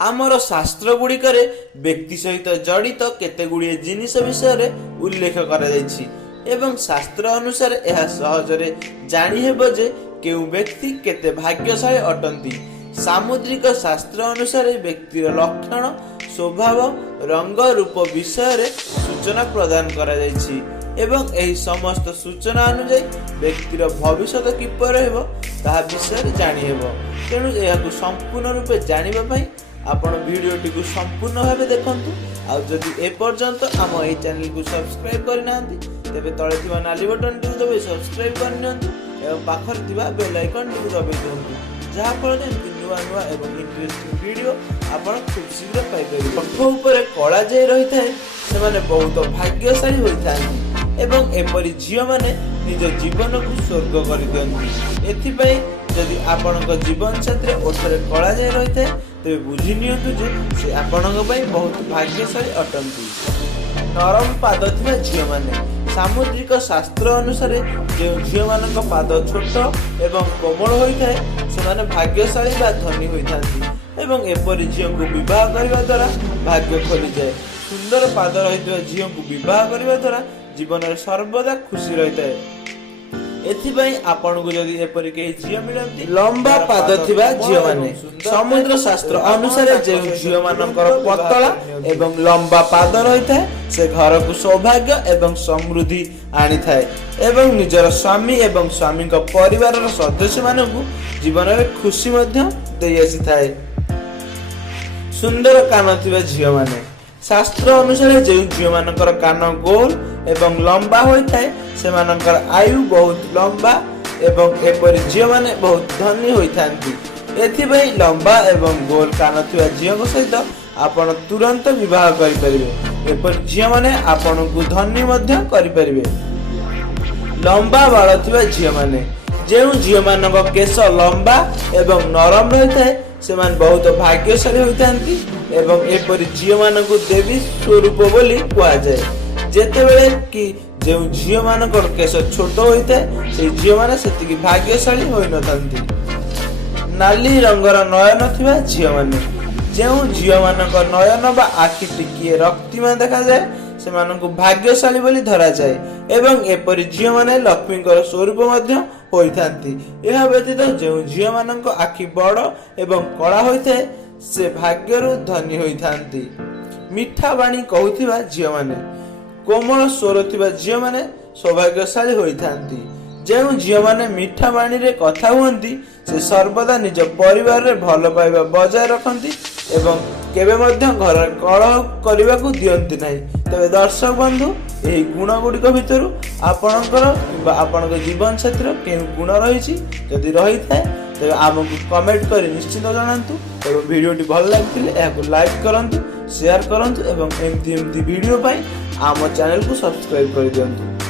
आमर शास्त्र गुड़िकरे व्यक्ति सहित जड़ित केतेगुड़िए जिनिस विषय उल्लेख एवं शास्त्र अनुसार यह सहजरे जानी हेबो जे केउ व्यक्ति केते भाग्यशाली अटंती। सामुद्रिक शास्त्र अनुसार व्यक्तिर लक्षण स्वभाव रंग रूप विषय सूचना प्रदान करा जायछि एवं एही समस्त सूचना अनुसार व्यक्तिर भविष्य किपर हेबो ताहा विषय जानी हेबो। तेणु एहाकु संपूर्ण रूपे जानिबा पई आपण वीडियोटी को संपूर्ण भाव देखंतु। आ जदि ए पर्यंत आम ए चैनल को सब्सक्राइब करनांती तेबे तळे थिबा नाली बटन टी दबे सब्सक्राइब करनियंतु एवं पाखर थिबा बेल आइकन टी दबे दियंतु जहा फल नुआ नुआ एवं इंटरेस्टिंग वीडियो आपण खूब शीघ्र पाई परिबे। पक्ष ऊपर कला जाय रहिथाय से माने बहुत भाग्यशाली होइथांती एवं एपरि झियो माने निज जीवन को स्वर्ग करि दियंती। एथि पई यदि आपनक जीवन साथी ओठरे कला जाय रहिथाय तेबे बुझि नियंतु जे से आपनक पई बहुत भाग्यशाली अटंती। नरम पाद थिबा झियो माने सामुद्रिक शास्त्र अनुसार जे झियो मानक पाद छोट एवं कोमल होइथाय से माने भाग्यशाली बा धनी होइथांती एवं एपरि झियो को विवाह करबा द्वारा भाग्य खोली जाय। सुंदर पाद रहितबा झियो को विवाह करबा द्वारा जीवन में सर्वदा खुशी रहिथाय। एथिपाई आपण को जदि एपरि के झियो मिलंती लंबा पाद थिबा झियो माने समुद्र शास्त्र अनुसार जे झियो मानकर पतला एवं लंबा पाद रहिथाय से घर को सौभाग्य एवं समृद्धि आनी थाए एवं निजर स्वामी एवं स्वामी का परिवार सदस्य मानकु जीवन में खुशी मध्य देई आसी थाए। सुंदर कान थिबा झियो माने शास्त्र अनुसार जे झियो मानकर कान गोल एवं लंबा होइथाय से मानकर आयु बहुत लंबा एवं एपरि झियो माने बहुत धनी होइथांती। एथिबई लंबा एवं गोल कान थिबा झियो सहित आपण तुरंत विवाह करि परिबे। एपरि झियो माने आपण को धनी मध्य करि परिबे। लंबा बाल थिबा झियो माने जेउ झियो मानक केश लंबा एवं नरम रहिथाय से मान बहुत भाग्यशाली होइथांती एवं एपरि झियो मानक देवी स्वरूप बोली कुआ जाय। जेतेबेले कि जे झियो मानकर केश छोट होइथाय से झियो माने सेतिकी भाग्यशाली होई नथांती। नाली रंगर नयन थिबा झियो माने जेउ झियो मानक नयन बा आखि टिकिए रक्तिमा देखा जाय से मानकु भाग्यशाली बोली धरा जाय एवं एपरि झियो माने लक्ष्मीकर स्वरूप मध्य होइथांती। एहा व्यतीत जेउ झियो मानक आखि बड़ एवं कला होइथाय से भाग्यरु धनी होइथांती। मिठा बाणी कहूथिबा झियो माने कोमल स्वर थिबा झियो माने सौभाग्यशाली होइथांती। जेउ झियो माने मिठा बाणी रे कथा हुअंती से सर्वदा निज परिवार रे भल पाइबा बजाय रखंती एवं केबे मध्य घर कलह करबाकू दियंती नाही। तबे दर्शक बंधु एही गुण गुड़िक भितरु आपणकर किबा आपणक जीवन साथी केउ गुण रहिछि जदि रहि थाए तबे आमकु कमेंट करी निश्चित जणांतु एवं वीडियोटी भल लागिले एहाकु लाइक करंतु शेयर करंतु एवं एमती वीडियो पाई आम चैनल को सब्सक्राइब कर दियंतु।